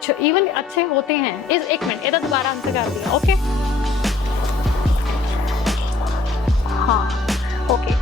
Even अच्छे होते हैं। इस एक मिनट ये तो दोबारा आंसर कर दिया। ओके हाँ ओके।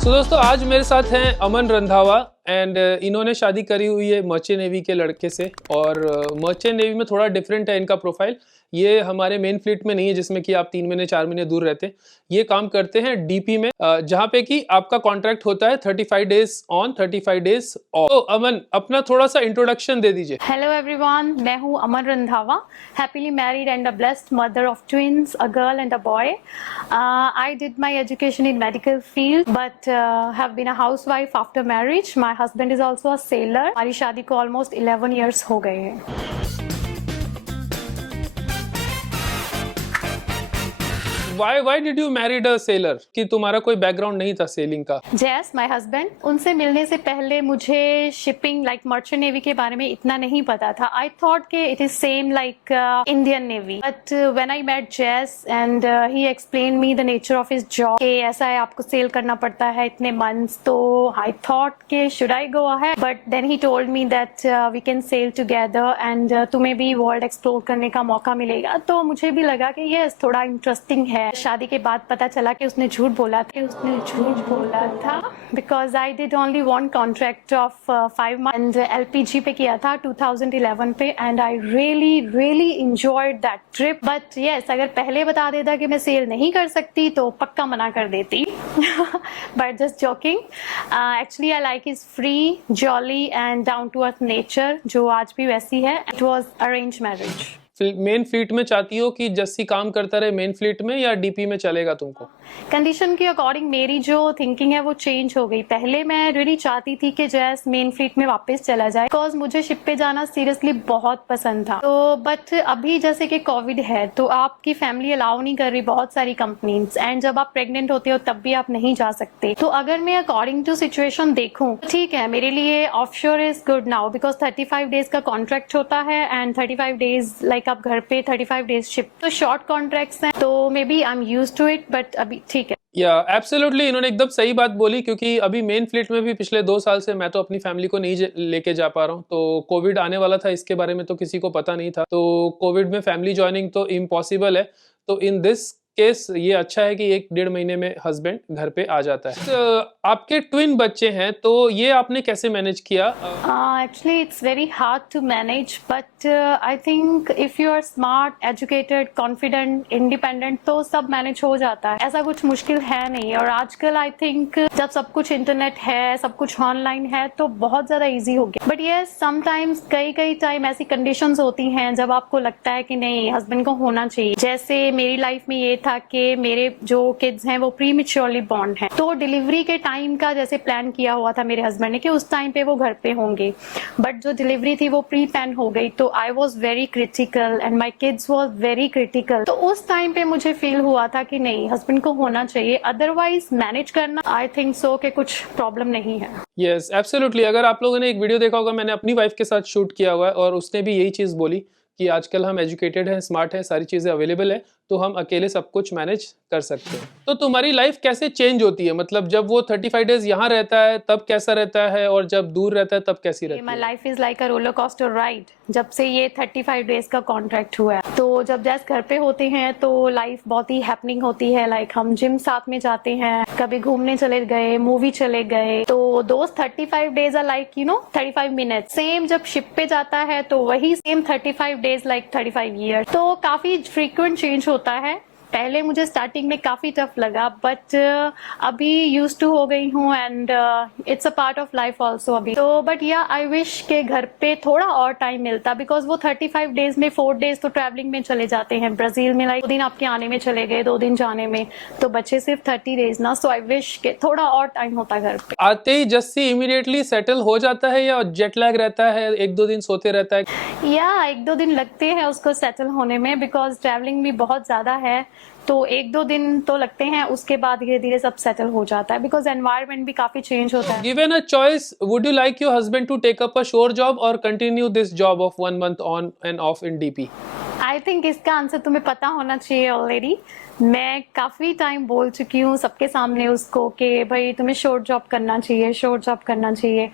सो दोस्तों आज मेरे साथ हैं अमन रंधावा एंड इन्होंने शादी करी हुई है मर्चेंट नेवी के लड़के से। और मर्चेंट नेवी में थोड़ा डिफरेंट है इनका प्रोफाइल। ये हमारे मेन फ्लीट में नहीं है जिसमें कि आप 3 महीने 4 महीने दूर रहते हैं। ये काम करते हैं डीपी में जहाँ पे कि आपका कॉन्ट्रैक्ट होता है 35 डेज ऑन 35 डेज ऑफ। तो अमन अपना थोड़ा सा इंट्रोडक्शन दे दीजिए। हेलो एवरीवन, मैं हूँ Aman Randhawa, happily married and a blessed mother of twins, a girl and a boy. I did my education in medical field but have been a housewife after marriage. My husband is also a sailor. हमारी शादी को almost 11 years हो गए हैं। Why did you married a sailor? कि तुम्हारा कोई background नहीं था सेलिंग का? जैस माय हस्बैंड, उनसे मिलने से पहले मुझे शिपिंग लाइक मर्चेंट नेवी के बारे में इतना नहीं पता था। आई थॉट के it is same like Indian navy, but when I met Jas and he explain me the nature of his job कि ऐसा है, आपको सेल करना पड़ता है इतने मंथ्स। तो आई थॉट के should I go ahead, but then he told me that we can sail together and तुम्हें भी वर्ल्ड एक्सप्लोर करने का मौका मिलेगा। तो मुझे भी लगा कि यस थोड़ा इंटरेस्टिंग है। शादी के बाद पता चला कि उसने झूठ बोला था because I did only one contract of 5 month LPG पे किया था 2011 पे and I really enjoyed that trip. But yes अगर पहले बता देता कि मैं सेल नहीं कर सकती तो पक्का मना कर देती। But just joking, actually I like his free jolly and down to earth nature जो आज भी वैसी है। It was arrange marriage. Main fleet में चाहती हो कि जस्सी काम करता रहे मेन फ्लीट में या डीपी में चलेगा तुमको? कंडीशन के अकॉर्डिंग मेरी जो थिंकिंग है वो चेंज हो गई। पहले मैं रियली चाहती थी कि जैस मेन फ्लीट में वापस चला जाए बिकॉज मुझे शिप पे जाना सीरियसली बहुत पसंद था। तो बट अभी जैसे कि कोविड है तो आपकी फैमिली अलाउ नहीं कर रही बहुत सारी कंपनीज, एंड जब आप प्रेग्नेंट होते हो तब भी आप नहीं जा सकते। तो अगर मैं अकॉर्डिंग टू सिचुएशन देखूं ठीक है, मेरे लिए offshore is good now because 35 days का कॉन्ट्रैक्ट होता है एंड 35 डेज लाइक आप घर पे 35 डेज शिप। तो शॉर्ट कॉन्ट्रैक्ट्स हैं तो maybe I am used to it, but अभी ठीक है। या एब्सोल्युटली इन्होंने एकदम सही बात बोली क्योंकि अभी मेन फ्लीट में भी पिछले 2 साल से मैं तो अपनी फैमिली को नहीं लेके जा पा रहा हूँ। तो कोविड आने वाला था, इसके बारे में तो किसी को पता नहीं था। तो कोविड में फैमिली ज्वाइनिंग तो इम्पॉसिबल है। तो इन दिस केस ये अच्छा है कि 1-1.5 महीने में हस्बैंड घर पे आ जाता है। तो आपके ट्विन बच्चे हैं तो ये आपने कैसे मैनेज किया? Actually it's very hard to manage but I think if you are smart, educated, confident, independent तो सब मैनेज हो जाता है। ऐसा कुछ मुश्किल है नहीं। और आजकल आई थिंक जब सब कुछ इंटरनेट है, सब कुछ ऑनलाइन है तो बहुत ज्यादा इजी हो गया। बट यस समटाइम्स कई टाइम ऐसी कंडीशंस होती हैं जब आपको लगता है कि नहीं हस्बैंड को होना चाहिए। जैसे मेरी लाइफ में ये था कि मेरे जो किड्स हैं वो प्रीमेच्योरली बॉर्न हैं, तो डिलीवरी के टाइम का जैसे प्लान किया हुआ था मेरे हस्बैंड ने कि उस टाइम पे वो घर पे होंगे, बट जो डिलीवरी थी वो प्री प्लान हो गई। तो I was very critical and my kids was very critical. तो उस टाइम पे मुझे फील हुआ था कि नहीं हस्बैंड को होना चाहिए, अदरवाइज मैनेज करना आई थिंक सो कि कुछ प्रॉब्लम नहीं है। Yes absolutely. अगर आप लोगों ने एक वीडियो देखा होगा, मैंने अपनी वाइफ के साथ शूट किया हुआ है और उसने भी यही चीज़ बोली कि आजकल हम एजुकेटेड हैं, स्मार्ट हैं, सारी चीज़ें अवेलेबल है तो हम अकेले सब कुछ मैनेज कर सकते हैं। तो तुम्हारी लाइफ कैसे चेंज होती है? मतलब जब वो 35 डेज यहाँ रहता है तब कैसा रहता है और जब दूर रहता है तब कैसी रहती है? My life is like a roller coaster ride. जब से ये 35 डेज का कॉन्ट्रैक्ट हुआ है तो जब जैसे घर पे होते हैं तो लाइफ बहुत ही हैपनिंग होती है। लाइक हम जिम साथ में जाते हैं, कभी घूमने चले गए, मूवी चले गए। तो दोस्त 35 days are like 35 minute. Same जब शिप पे जाता है तो वही सेम 35 डेज लाइक 35 ईयर। तो काफी फ्रीक्वेंट चेंज होता है। पहले मुझे स्टार्टिंग में काफी टफ लगा बट अभी यूज्ड टू हो गई हूँ and it's a part of life also अभी। तो बट या आई विश के घर पे थोड़ा और टाइम मिलता बिकॉज वो 35 डेज में 4 डेज तो ट्रैवलिंग में चले जाते हैं। ब्राजील में लाइक 2 दिन आपके आने में चले गए, 2 दिन जाने में, तो बच्चे सिर्फ 30 डेज ना। सो आई विश के थोड़ा और टाइम होता घर पे। आते ही जस्सी इमीडिएटली सेटल हो जाता है या जेट लैग रहता है, 1-2 दिन सोते रहता है? या 1-2 दिन लगते हैं उसको सेटल होने में बिकॉज ट्रैवलिंग भी बहुत ज्यादा है। तो 1-2 दिन तो लगते हैं, उसके बाद धीरे धीरे सब सेटल हो जाता है बिकॉज एनवायरनमेंट भी काफी चेंज होता है। Given a choice, would you like your husband to take up a shore job or continue this job of 1 month on and off in DP? I think इसका answer तुम्हें पता होना चाहिए already. मैं काफ़ी टाइम बोल चुकी हूँ सबके सामने उसको कि भाई तुम्हें शॉर्ट जॉब करना चाहिए, शॉर्ट जॉब करना चाहिए,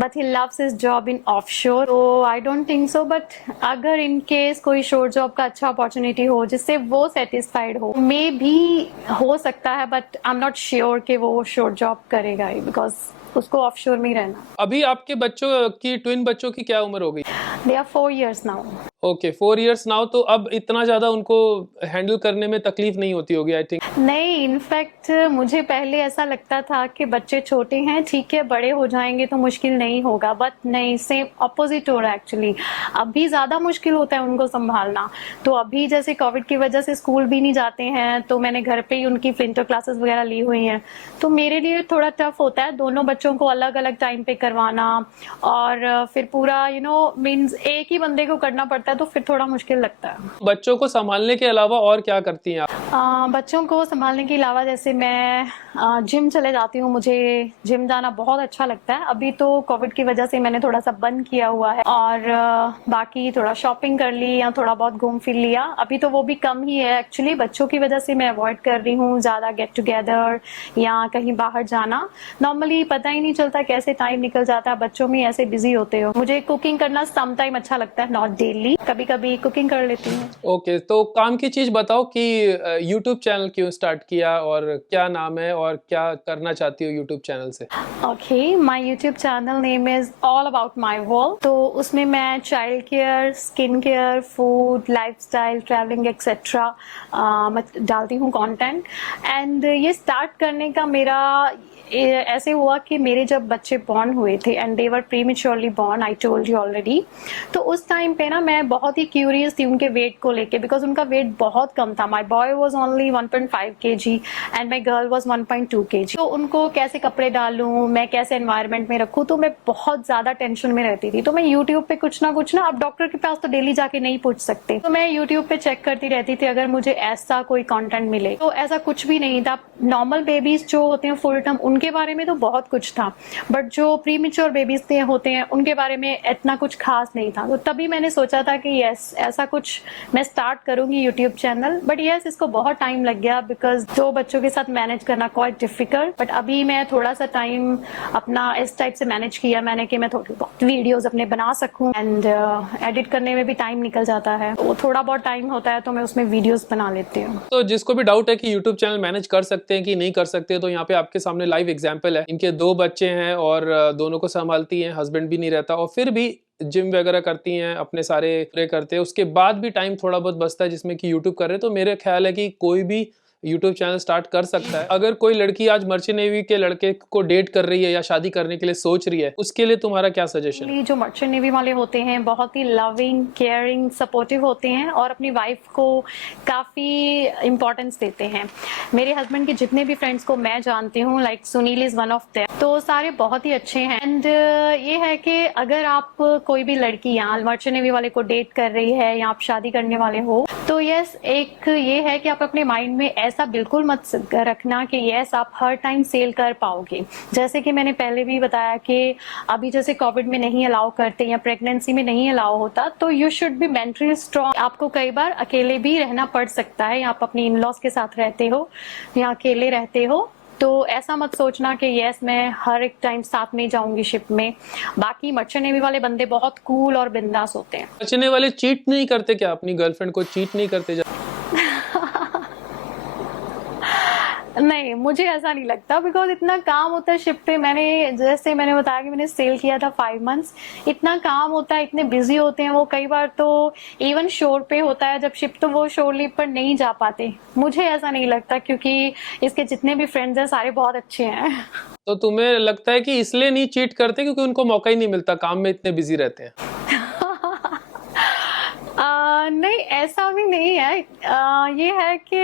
but he loves his job in offshore. तो I don't think so, but अगर इन केस कोई शॉर्ट जॉब का अच्छा अपॉर्चुनिटी हो जिससे वो सेटिस्फाइड हो, मे भी हो सकता है, but I am not sure कि वो शॉर्ट जॉब करेगा ही, बिकॉज उसको ऑफशोर में ही रहना। अभी आपके बच्चों की, ट्विन बच्चों की क्या उम्र हो गई? They are 4 years now. Okay, 4 years now. तो अब इतना ज्यादा उनको हैंडल करने में तकलीफ नहीं होती होगी आई थिंक। नहीं, इनफैक्ट मुझे पहले ऐसा लगता था कि बच्चे छोटे हैं, ठीक है, बड़े हो जाएंगे तो मुश्किल नहीं होगा, बट नहीं, सेम अपोजिट हो रहा है एक्चुअली। अभी ज़्यादा मुश्किल होता है उनको संभालना। तो अभी जैसे कोविड की वजह से स्कूल भी नहीं जाते हैं, तो मैंने घर पे ही उनकी फ्लिंटर क्लासेस वगैरह ली हुई हैं। तो मेरे लिए थोड़ा टफ होता है दोनों बच्चों को अलग अलग टाइम पे करवाना, और फिर पूरा मीन्स एक ही बंदे को करना पड़ता है, तो फिर थोड़ा मुश्किल लगता है। बच्चों को संभालने के अलावा और क्या करती हैं आप? बच्चों को संभालने के अलावा जैसे मैं जिम चले जाती हूँ, मुझे जिम जाना बहुत अच्छा लगता है। अभी तो कोविड की वजह से मैंने थोड़ा सा बंद किया हुआ है, और बाकी थोड़ा शॉपिंग कर ली या थोड़ा बहुत घूम फिर लिया। अभी तो वो भी कम ही है एक्चुअली, बच्चों की वजह से मैं अवॉइड कर रही हूँ ज़्यादा गेट टुगेदर या कहीं बाहर जाना। नॉर्मली पता ही नहीं चलता कैसे टाइम निकल जाता है, बच्चों में ऐसे बिजी होते हो। मुझे कुकिंग करना सम टाइम अच्छा लगता है, नॉट डेली, कभी कभी कुकिंग कर लेती हूँ। ओके, तो काम की चीज बताओ कि यूट्यूब चैनल क्यों स्टार्ट किया और क्या नाम है और क्या करना चाहती हो यूट्यूब चैनल से? Okay, my YouTube channel name is all about my world. तो उसमें मैं child care, skin care, food, lifestyle, travelling etcetera डालती हूँ कंटेंट। एंड ये स्टार्ट करने का मेरा ऐसे हुआ कि मेरे जब बच्चे बॉर्न हुए थे, and they were prematurely born, I told you already. तो उस टाइम पे ना मैं बहुत ही क्यूरियस थी उनके वेट को लेके, बिकॉज उनका वेट बहुत कम था। My boy was only 1.5 kg and my girl was 1.2 kg। तो उनको कैसे कपड़े डालूं, मैं कैसे एनवायरमेंट में रखूं, तो मैं बहुत ज्यादा टेंशन में रहती थी। तो मैं यूट्यूब पे कुछ ना, अब डॉक्टर के पास तो डेली जाके नहीं पूछ सकते, तो मैं यूट्यूब पे चेक करती रहती थी अगर मुझे ऐसा कोई कंटेंट मिले। तो ऐसा कुछ भी नहीं था। नॉर्मल बेबीज जो होते हैं फुल टर्म, उनके बारे में तो बहुत कुछ था, बट जो प्रीमेच्योर बेबीज होते हैं उनके बारे में इतना कुछ खास नहीं था। तो तभी मैंने सोचा था कि यस, ऐसा कुछ मैं स्टार्ट करूंगी यूट्यूब चैनल। बट यस, इसको बहुत टाइम लग गया, बिकॉज 2 बच्चों के साथ मैनेज करना क्वाइट डिफिकल्ट। बट अभी मैं थोड़ा सा टाइम अपना इस टाइप से मैनेज किया मैंने कि मैं थोड़ी बहुत वीडियोज अपने बना सकूं, एंड एडिट करने में भी टाइम निकल जाता है, तो थोड़ा बहुत टाइम होता है तो मैं उसमें वीडियोज बना लेती हूँ। तो जिसको भी डाउट है कि यूट्यूब चैनल मैनेज कर सकते हैं कि नहीं कर सकते, तो यहाँ पे आपके सामने लाइव एग्जांपल है। इनके 2 बच्चे हैं और दोनों को संभालती हैं, हस्बैंड भी नहीं रहता, और फिर भी जिम वगैरह करती हैं, अपने सारे प्रे करते हैं, उसके बाद भी टाइम थोड़ा बहुत बचता है जिसमें कि यूट्यूब कर रहे हैं। तो मेरे ख्याल है कि कोई भी यूट्यूब चैनल स्टार्ट कर सकता है। अगर कोई लड़की आज मर्चेंट नेवी के लड़के को डेट कर रही है या शादी करने के लिए सोच रही है, उसके लिए तुम्हारा क्या सजेशन है? जो मर्चेंट नेवी वाले होते हैं बहुत ही लविंग, केयरिंग, सपोर्टिव होते हैं और अपनी वाइफ को काफ़ी इम्पोर्टेंस देते हैं। मेरे हस्बैंड के जितने भी फ्रेंड्स को मैं जानती हूँ, like Sunil is one of them, तो सारे बहुत ही अच्छे हैं। एंड ये है कि अगर आप कोई भी लड़की यहाँ मर्चेंट नेवी वाले को डेट कर रही है या आप शादी करने वाले हो, तो यस, एक ये है कि आप अपने माइंड में ऐसा बिल्कुल मत रखना कि यस आप हर टाइम सेल कर पाओगे। जैसे कि मैंने पहले भी बताया कि अभी जैसे कोविड में नहीं अलाउ करते या प्रेगनेंसी में नहीं अलाउ होता, तो you should be mentally strong. आपको कई बार अकेले भी रहना पड़ सकता है, आप अपनी इन लॉज के साथ रहते हो या अकेले रहते हो, तो ऐसा मत सोचना कि यस मैं हर एक टाइम साथ में जाऊंगी शिप में। बाकी मर्चेंट नेवी वाले बंदे बहुत कूल और बिंदास होते हैं। मर्चेंट नेवी वाले चीट नहीं करते क्या? अपनी गर्लफ्रेंड को चीट नहीं करते? नहीं, मुझे ऐसा नहीं लगता, बिकॉज इतना काम होता है शिप पे। जैसे मैंने बताया कि मैंने सेल किया था 5 months, इतना काम होता है, इतने बिजी होते हैं वो। कई बार तो इवन शोर पे होता है जब शिप, तो वो शोर लीव पर नहीं जा पाते। मुझे ऐसा नहीं लगता, क्योंकि इसके जितने भी फ्रेंड्स हैं सारे बहुत अच्छे हैं। तो तुम्हें लगता है कि इसलिए नहीं चीट करते क्योंकि उनको मौका ही नहीं मिलता, काम में इतने बिजी रहते हैं? नहीं, ऐसा भी नहीं है। ये है कि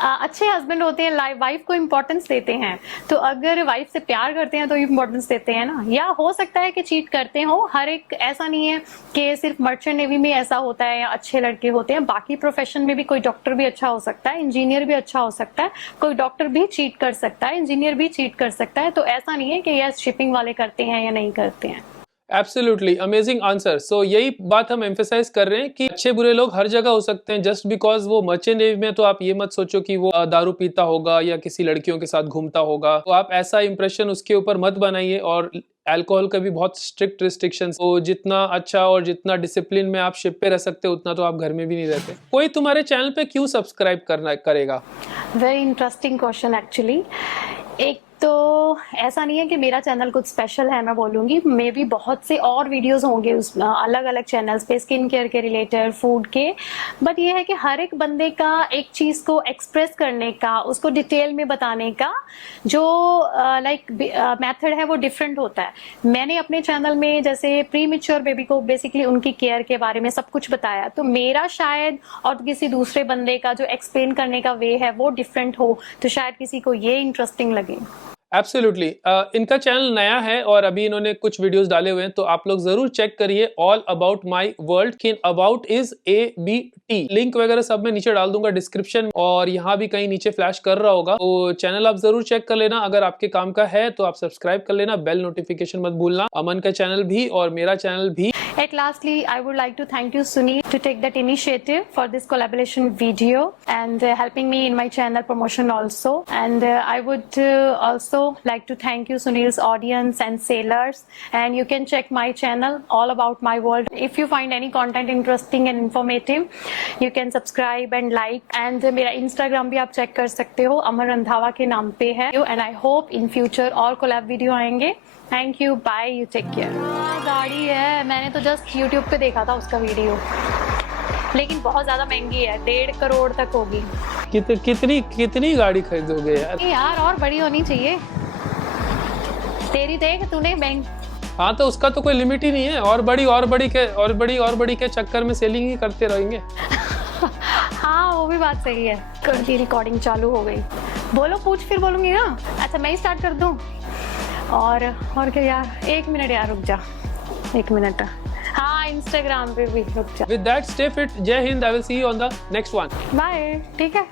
अच्छे हस्बैंड होते हैं, वाइफ को इम्पोर्टेंस देते हैं। तो अगर वाइफ से प्यार करते हैं तो इम्पोर्टेंस देते हैं ना। या हो सकता है कि चीट करते हो, हर एक, ऐसा नहीं है कि सिर्फ मर्चेंट नेवी में ऐसा होता है या अच्छे लड़के होते हैं। बाकी प्रोफेशन में भी कोई डॉक्टर भी अच्छा हो सकता है, इंजीनियर भी अच्छा हो सकता है, कोई डॉक्टर भी चीट कर सकता है, इंजीनियर भी चीट कर सकता है। तो ऐसा नहीं है कि यस शिपिंग वाले करते हैं या नहीं करते हैं। Absolutely amazing answer. सो यही बात हम एम्फेसाइज कर रहे हैं कि अच्छे बुरे लोग हर जगह हो सकते हैं। जस्ट बिकॉज वो मर्चेंट नेवी में, तो आप ये मत सोचो कि वो दारू पीता होगा या किसी लड़कियों के साथ घूमता होगा। तो आप ऐसा इंप्रेशन उसके ऊपर मत बनाइए। और अल्कोहल का भी बहुत स्ट्रिक्ट रिस्ट्रिक्शंस, तो जितना अच्छा और जितना डिसिप्लिन में आप शिप पे रह सकते हो उतना तो आप घर में भी नहीं रहते। कोई तुम्हारे चैनल पे क्यों सब्सक्राइब करेगा? Very interesting question actually. एक तो ऐसा नहीं है कि मेरा चैनल कुछ स्पेशल है, मैं बोलूँगी मे भी बहुत से और वीडियोस होंगे उस अलग अलग चैनल्स पे स्किन केयर के रिलेटेड, फूड के, बट ये है कि हर एक बंदे का एक चीज़ को एक्सप्रेस करने का, उसको डिटेल में बताने का जो मेथड है वो डिफरेंट होता है। मैंने अपने चैनल में जैसे प्री मैच्योर बेबी को बेसिकली उनकी केयर के बारे में सब कुछ बताया, तो मेरा शायद और किसी दूसरे बंदे का जो एक्सप्लेन करने का वे है वो डिफरेंट हो, तो शायद किसी को ये इंटरेस्टिंग लगे। एब्सोल्युटली। इनका चैनल नया है और अभी इन्होंने कुछ वीडियोस डाले हुए हैं, तो आप लोग जरूर चेक करिए। ऑल अबाउट माई वर्ल्ड, कि अबाउट इज ABT। लिंक वगैरह सब मैं नीचे डाल दूंगा डिस्क्रिप्शन, और यहाँ भी कहीं नीचे फ्लैश कर रहा होगा। तो चैनल आप जरूर चेक कर लेना। अगर आपके काम का है तो आप सब्सक्राइब कर लेना, बेल नोटिफिकेशन मत भूलना। अमन का चैनल भी और मेरा चैनल भी। At lastly, I would like to thank you, Sunil, to take that initiative for this collaboration video and helping me in my channel promotion also. And I would also like to thank you, Sunil's audience and sailors. And you can check my channel, All About My World. If you find any content interesting and informative, you can subscribe and like. And मेरा Instagram भी आप check कर सकते हो, अमन रंधावा के नाम पे है। And I hope in future और collab video आएंगे। Thank you, bye, you take care. गाड़ी है, मैंने तो जस्ट यूट्यूब पे देखा था उसका वीडियो, लेकिन बहुत ज्यादा महंगी है, 1.5 करोड़ तक होगी। कितनी गाड़ी खरीदोगे यार? यार और बड़ी होनी चाहिए। तेरी देख, तूने बैंक। हाँ, तो उसका तो कोई लिमिट ही नहीं है। और बड़ी के चक्कर में सेलिंग ही करते रहेंगे। हाँ, वो भी बात सही है। कर दी, रिकॉर्डिंग चालू हो गई। बोलो, पूछ फिर बोलूंगी ना। अच्छा, मैं ही स्टार्ट कर दूं? और क्या यार, 1 मिनट यार, रुक जा 1 मिनट। हाँ, इंस्टाग्राम पे भी रुक जा। With that, stay fit. जय हिंद। I will see you on the next one. Bye, ठीक है।